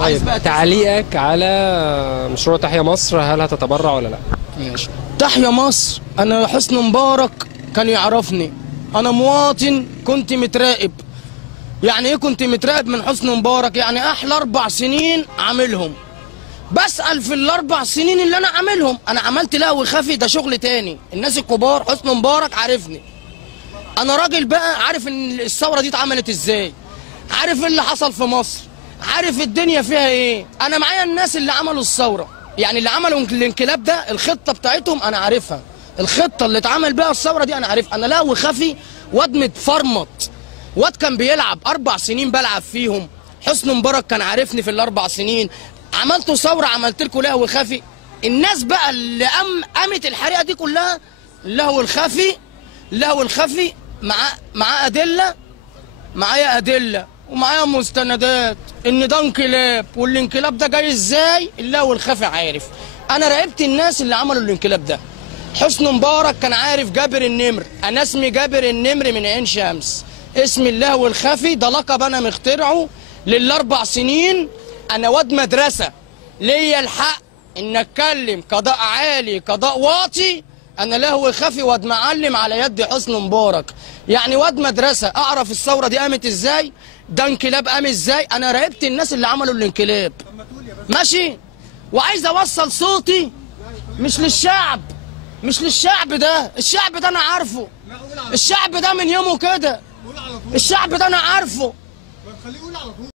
طيب تعليقك على مشروع تحيا مصر، هل هتتبرع ولا لا؟ ماشي. تحيا مصر، انا حسني مبارك كان يعرفني، انا مواطن كنت متراقب. يعني ايه كنت متراقب من حسني مبارك؟ يعني احلى 4 سنين عاملهم. بسأل في ال4 سنين اللي انا عاملهم، انا عملت لهو خفي ده شغل تاني. الناس الكبار حسني مبارك عارفني، انا راجل بقى عارف ان الثوره دي اتعملت ازاي، عارف اللي حصل في مصر، عارف الدنيا فيها ايه. انا معايا الناس اللي عملوا الثوره، يعني اللي عملوا الانقلاب ده الخطه بتاعتهم انا عارفها، الخطه اللي اتعمل بيها الثوره دي انا عارفها. انا لهو خفي، واد متفرمط، واد كان بيلعب 4 سنين بلعب فيهم. حسني مبارك كان عارفني في ال4 سنين، عملتوا ثوره، عملت لكم لهو خفي. الناس بقى اللي قامت الحريقه دي كلها اللهو الخفي، اللهو الخفي مع ادله، معايا ادله ومعايا مستندات ان ده انقلاب، والانقلاب ده جاي ازاي اللهو الخفي عارف. انا راقبت الناس اللي عملوا الانقلاب ده. حسني مبارك كان عارف جابر النمر، انا اسمي جابر النمر من عين شمس، اسم اللهو الخفي ده لقب انا مخترعه لل4 سنين. انا واد مدرسه، ليا الحق ان اتكلم قضاء عالي قضاء واطي. انا لهو خفي واد معلم على يد حسني مبارك، يعني واد مدرسه، اعرف الثوره دي قامت ازاي، ده انقلاب قام ازاي. انا راقبت الناس اللي عملوا الانقلاب ماشي، وعايز اوصل صوتي مش للشعب، مش للشعب ده، الشعب ده انا عارفه، الشعب ده من يومه كده، الشعب ده انا عارفه.